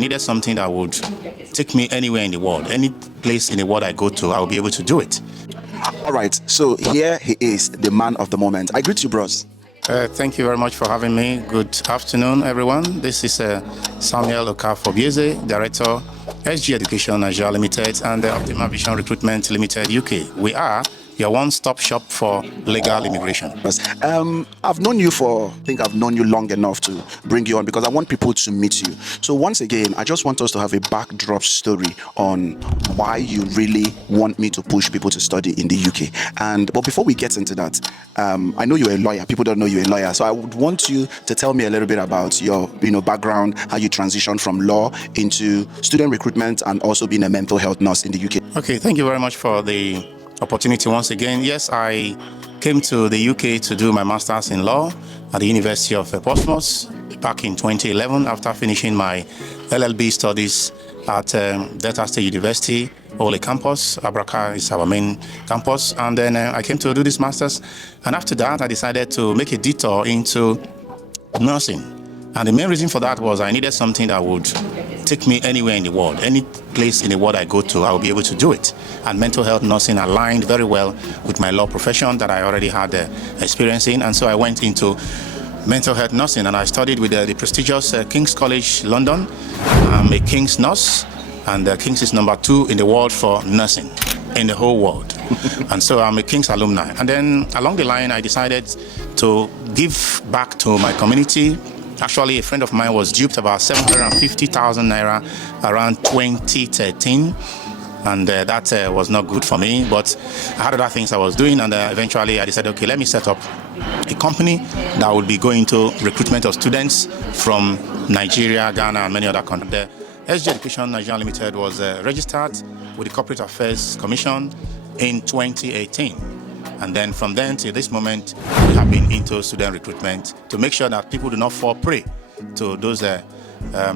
Needed something that would take me anywhere in the world. Any place in the world I go to, I'll be able to do it. All right, so here he is, the man of the moment. I greet you, bros. Thank you very much for having me. Good afternoon, everyone. This is Samuel Obieze, Director, SG Education Nigeria Limited and Optimal Vision Recruitment Limited UK. We are your one-stop shop for legal immigration. I've known you I've known you long enough to bring you on because I want people to meet you. So once again, I just want us to have a backdrop story on why you really want me to push people to study in the UK. But before we get into that, I know you're a lawyer. People don't know you're a lawyer. So I would want you to tell me a little bit about your background, how you transitioned from law into student recruitment and also being a mental health nurse in the UK. Okay, thank you very much for the opportunity once again. Yes, I came to the UK to do my master's in law at the University of Portsmouth back in 2011 after finishing my LLB studies at Delta State University, Ole campus. Abraka is our main campus. And then I came to do this master's. And after that, I decided to make a detour into nursing. And the main reason for that was I needed something that would take me anywhere in the world. Any place in the world I go to, I'll be able to do it. And mental health nursing aligned very well with my law profession that I already had experience in. And so I went into mental health nursing and I studied with the prestigious King's College London. I'm a King's nurse, and King's is number 2 in the world for nursing in the whole world. And so I'm a King's alumni. And then along the line, I decided to give back to my community. Actually, a friend of mine was duped about 750,000 naira around 2013. And that was not good for me, but I had other things I was doing, and eventually I decided, okay, let me set up a company that would be going to recruitment of students from Nigeria, Ghana, and many other countries. The SG Education Nigeria Limited was registered with the Corporate Affairs Commission in 2018. And then from then till this moment, we have been into student recruitment to make sure that people do not fall prey to those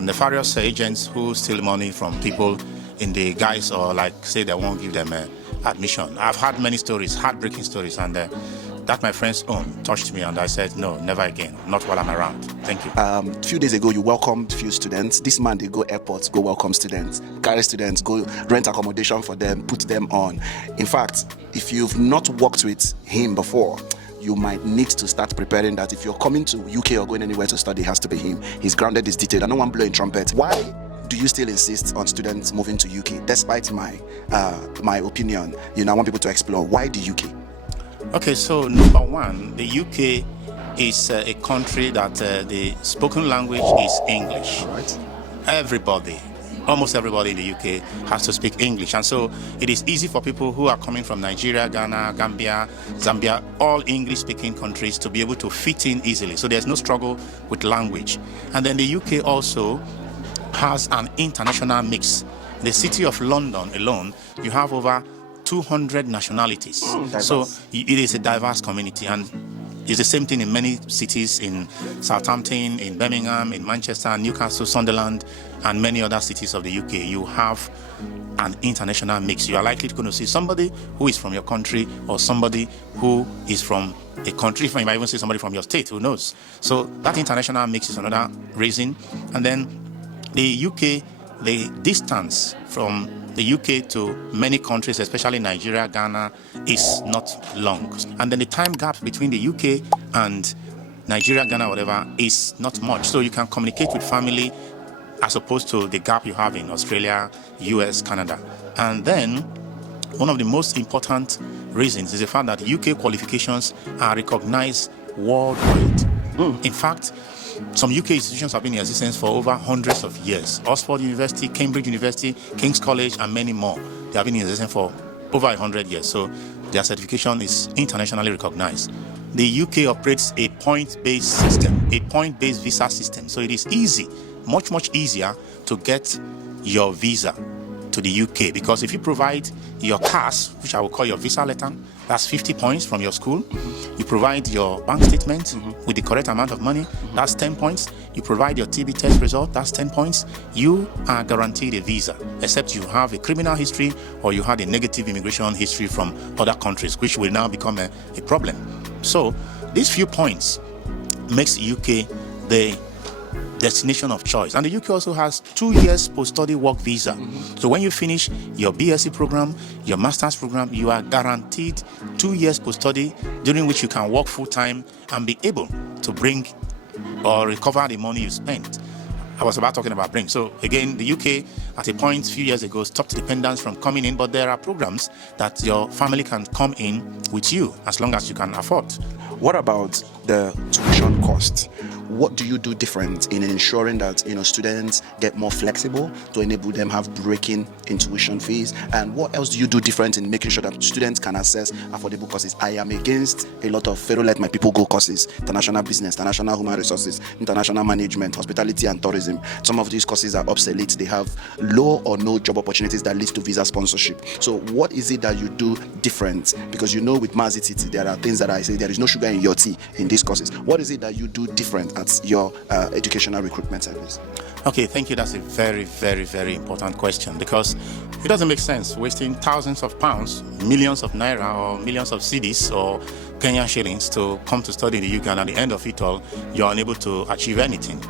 nefarious agents who steal money from people in the guise or say they won't give them admission. I've had many stories, heartbreaking stories, and that my friend's own touched me, and I said, no, never again, not while I'm around. Thank you. A few days ago, you welcomed a few students. This man, they go airports, go welcome students, carry students, go rent accommodation for them, put them on. In fact, if you've not worked with him before, you might need to start preparing that if you're coming to UK or going anywhere to study, it has to be him. He's grounded, he's detailed. I don't want blowing trumpet. Why do you still insist on students moving to UK, despite my opinion? I want people to explore. Why the UK? Okay, so number one, the UK is a country that the spoken language is English. Right. Almost everybody in the UK has to speak English. And so it is easy for people who are coming from Nigeria, Ghana, Gambia, Zambia, all English-speaking countries to be able to fit in easily. So there's no struggle with language. And then the UK also has an international mix. The city of London alone, you have over 200 nationalities. So it is a diverse community, and it's the same thing in many cities, in Southampton, in Birmingham, in Manchester, Newcastle, Sunderland, and many other cities of the UK. You have an international mix. You are likely going to see somebody who is from your country or somebody who is from a country. You might even see somebody from your state, who knows? So that international mix is another reason. And then the UK, the distance from the UK to many countries, especially Nigeria, Ghana, is not long. And then the time gap between the UK and Nigeria, Ghana, whatever, is not much. So you can communicate with family as opposed to the gap you have in Australia, US, Canada. And then one of the most important reasons is the fact that UK qualifications are recognized worldwide. In fact, some UK institutions have been in existence for over hundreds of years. Oxford University, Cambridge University, King's College, and many more. They have been in existence for over 100 years. So their certification is internationally recognized. The UK operates a point-based system, a point-based visa system. So it is easy, much, much easier to get your visa to the UK, because if you provide your CAS, which I will call your visa letter, that's 50 points from your school. You provide your bank statement with the correct amount of money, that's 10 points. You provide your TB test result, that's 10 points. You are guaranteed a visa, except you have a criminal history or you had a negative immigration history from other countries, which will now become a problem. So these few points makes UK the destination of choice. And the UK also has 2 years post-study work visa. So when you finish your BSc program, your master's program, you are guaranteed 2 years post-study during which you can work full-time and be able to bring or recover the money you spent. I was about talking about bring. So again, the UK at a point a few years ago stopped dependents from coming in, but there are programs that your family can come in with you as long as you can afford. What about the tuition cost? What do you do different in ensuring that students get more flexible to enable them have breaking in tuition fees? And what else do you do different in making sure that students can access affordable courses? I am against a lot of Pharaoh let my people go courses: international business, international human resources, international management, hospitality and tourism. Some of these courses are obsolete. They have low or no job opportunities that leads to visa sponsorship. So what is it that you do different? Because with Mazi TT, there are things that I say there is no sugar in your tea in these courses. What is it that you do different at your educational recruitment service? Okay, thank you. That's a very, very, very important question, because it doesn't make sense wasting thousands of pounds, millions of naira, or millions of cedis or Kenyan shillings to come to study in the UK, and at the end of it all, you're unable to achieve anything.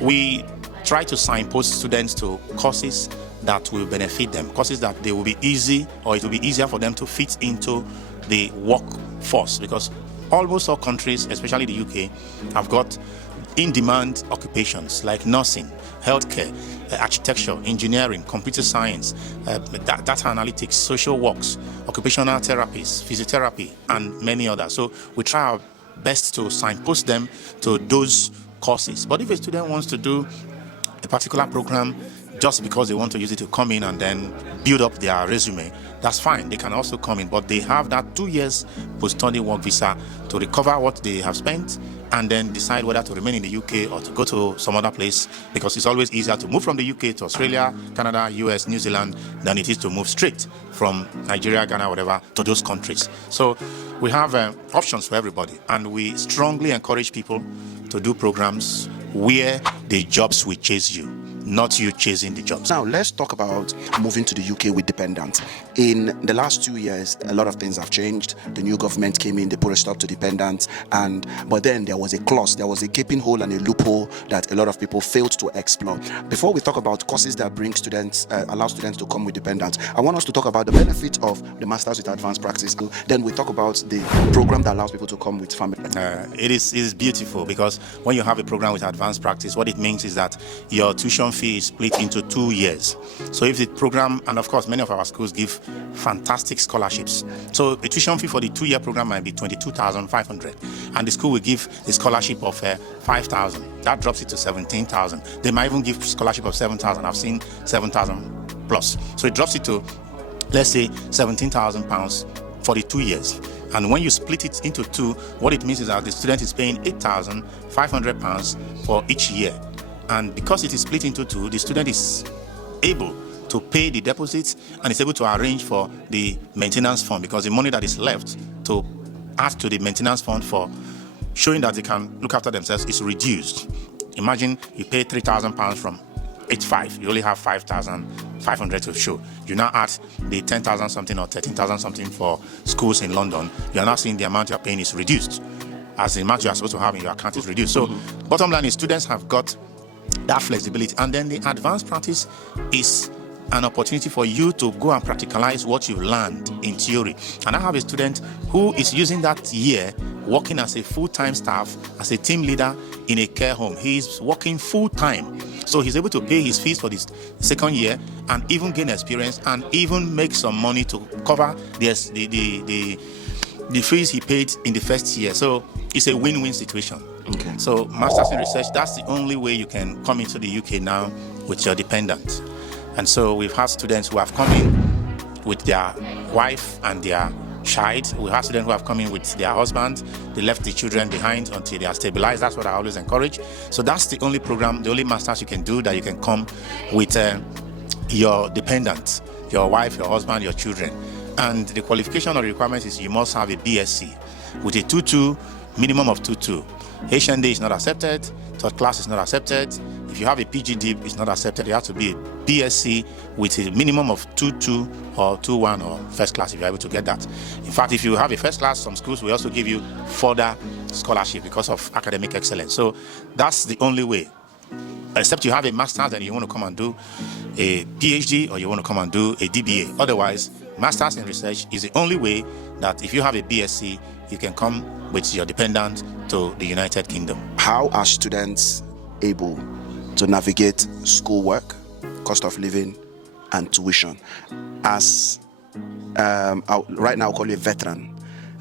We try to signpost students to courses that will benefit them, courses that they will be easy, or it will be easier for them to fit into the workforce, because almost all countries, especially the UK, have got in-demand occupations like nursing, healthcare, architecture, engineering, computer science, data analytics, social works, occupational therapies, physiotherapy, and many others. So we try our best to signpost them to those courses. But if a student wants to do a particular program just because they want to use it to come in and then build up their resume, that's fine. They can also come in, but they have that 2 years post-study work visa to recover what they have spent and then decide whether to remain in the UK or to go to some other place, because it's always easier to move from the UK to Australia, Canada, US, New Zealand than it is to move straight from Nigeria, Ghana, whatever, to those countries. So we have options for everybody, and we strongly encourage people to do programs where the jobs will chase you, not you chasing the jobs. Now, let's talk about moving to the UK with dependents. In the last 2 years, a lot of things have changed. The new government came in, they put a stop to dependents, but then there was a clause, there was a gaping hole and a loophole that a lot of people failed to explore. Before we talk about courses that bring students, allow students to come with dependents, I want us to talk about the benefit of the Masters with Advanced Practice. Then we talk about the program that allows people to come with family. It is beautiful, because when you have a program with advanced practice, what it means is that your tuition fee is split into 2 years. So if the program, and of course many of our schools give fantastic scholarships, so a tuition fee for the 2-year program might be 22,500, and the school will give a scholarship of 5,000. That drops it to 17,000. They might even give scholarship of 7,000. I've seen 7,000 plus. So it drops it to, let's say, 17,000 pounds for the 2 years. And when you split it into 2, what it means is that the student is paying 8,500 pounds for each year. And because it is split into 2, the student is able to pay the deposits and is able to arrange for the maintenance fund, because the money that is left to add to the maintenance fund for showing that they can look after themselves is reduced. Imagine you pay 3,000 pounds from 8,500, you only have 5,500 to show. You now add the 10,000 something or 13,000 something for schools in London, you are now seeing the amount you are paying is reduced, as the amount you are supposed to have in your account is reduced. So bottom line is, students have got that flexibility. And then the advanced practice is an opportunity for you to go and practicalize what you've learned in theory. And I have a student who is using that year working as a full-time staff, as a team leader in a care home. He's working full-time, so he's able to pay his fees for this second year and even gain experience and even make some money to cover the fees he paid in the first year. So it's a win-win situation. Okay. So Masters in Research, that's the only way you can come into the UK now with your dependent. And so we've had students who have come in with their wife and their child. We have students who have come in with their husband. They left the children behind until they are stabilized. That's what I always encourage. So that's the only program, the only Masters you can do, that you can come with your dependent, your wife, your husband, your children. And the qualification or the requirement is you must have a BSc with a 2-2, minimum of 2-2. HND is not accepted, third class is not accepted. If you have a PGD, it's not accepted. You have to be a BSc with a minimum of 2-2 or 2-1 or first class if you're able to get that. In fact, if you have a first class, some schools will also give you further scholarship because of academic excellence. So that's the only way except you have a master's and you want to come and do a PhD or you want to come and do a DBA. Otherwise, master's in research is the only way that if you have a BSc, you can come with your dependent to the United Kingdom. How are students able to navigate schoolwork, cost of living, and tuition? As right now, I'll call you a veteran.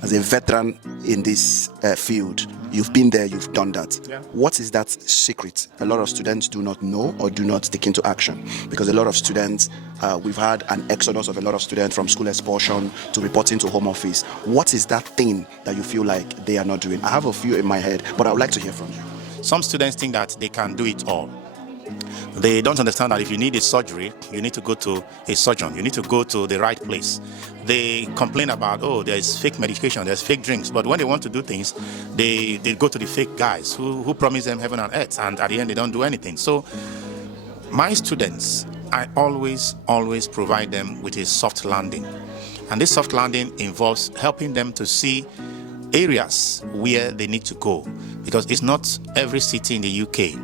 As a veteran in this field, you've been there, you've done that. Yeah. What is that secret? A lot of students do not know or do not take into action, because a lot of students, we've had an exodus of a lot of students from school expulsion to reporting to home office. What is that thing that you feel like they are not doing? I have a few in my head, but I would like to hear from you. Some students think that they can do it all. They don't understand that if you need a surgery, you need to go to a surgeon. You need to go to the right place. They complain about, oh, there's fake medication, there's fake drinks. But when they want to do things, they go to the fake guys who promise them heaven and earth. And at the end, they don't do anything. So my students, I always provide them with a soft landing. And this soft landing involves helping them to see areas where they need to go. Because it's not every city in the UK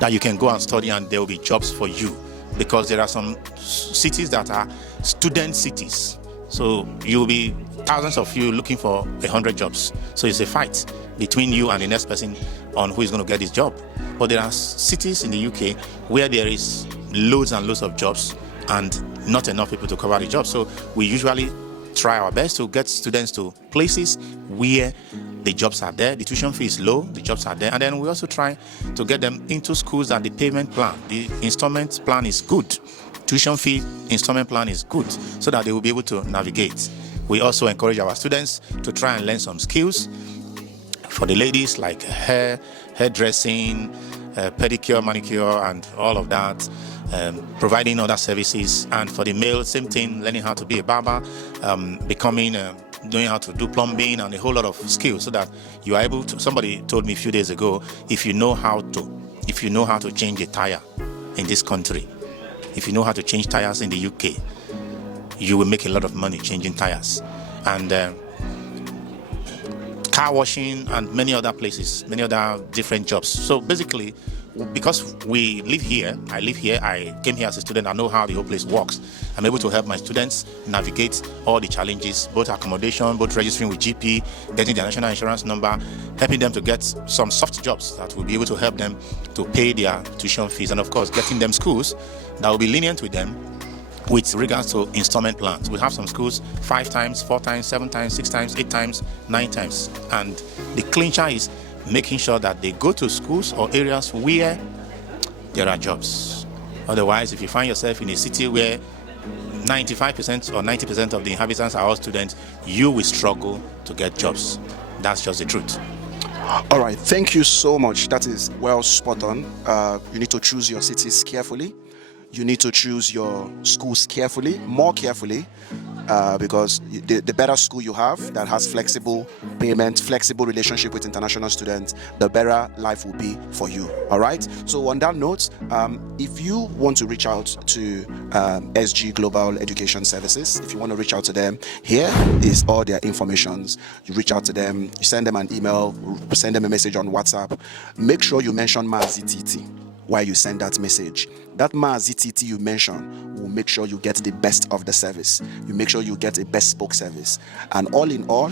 that you can go and study and there will be jobs for you, because there are some cities that are student cities. So you'll be thousands of you looking for 100 jobs. So it's a fight between you and the next person on who is going to get this job. But there are cities in the UK where there is loads and loads of jobs and not enough people to cover the job. So we usually try our best to get students to places where the jobs are there, the tuition fee is low, the jobs are there, and then we also try to get them into schools that the payment plan, the installment plan is good, tuition fee installment plan is good, so that they will be able to navigate. We also encourage our students to try and learn some skills for the ladies, like hairdressing, pedicure, manicure, and all of that. Providing other services, and for the male, same thing, learning how to be a barber, knowing how to do plumbing, and a whole lot of skills, so that you are able to. Somebody told me a few days ago, if you know how to change a tire in this country, if you know how to change tires in the UK, you will make a lot of money changing tires. And car washing and many other places, many other different jobs. So basically, because we live here, I came here as a student, I know how the whole place works. I'm able to help my students navigate all the challenges, both accommodation, both registering with GP, getting their national insurance number, helping them to get some soft jobs that will be able to help them to pay their tuition fees, and of course, getting them schools that will be lenient with them with regards to installment plans. We have some schools 5 times, 4 times, 7 times, 6 times, 8 times, 9 times. And the clincher is making sure that they go to schools or areas where there are jobs. Otherwise, if you find yourself in a city where 95% or 90% of the inhabitants are all students, you will struggle to get jobs. That's just the truth. All right, thank you so much. That is well spot on. You need to choose your cities carefully. You need to choose your schools carefully, more carefully, because the better school you have that has flexible payment, flexible relationship with international students, the better life will be for you. All right. So on that note, if you want to reach out to SG Global Education Services, if you want to reach out to them, here is all their informations. You reach out to them, you send them an email, send them a message on WhatsApp. Make sure you mention Mazi TT while you send that message. That Mazi TT you mention will make sure you get the best of the service. You make sure you get a bespoke service. And all in all,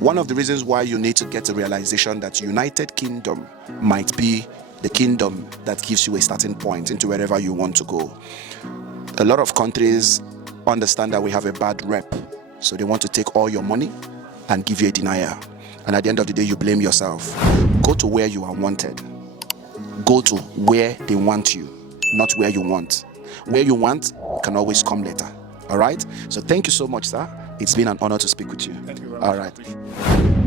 one of the reasons why you need to get a realization that United Kingdom might be the kingdom that gives you a starting point into wherever you want to go. A lot of countries understand that we have a bad rep, so they want to take all your money and give you a denier. And at the end of the day, you blame yourself. Go to where you are wanted. Go to where they want you, not where you want. Where you want can always come later. All right? So thank you so much, sir. It's been an honor to speak with you. Thank you very All much. right.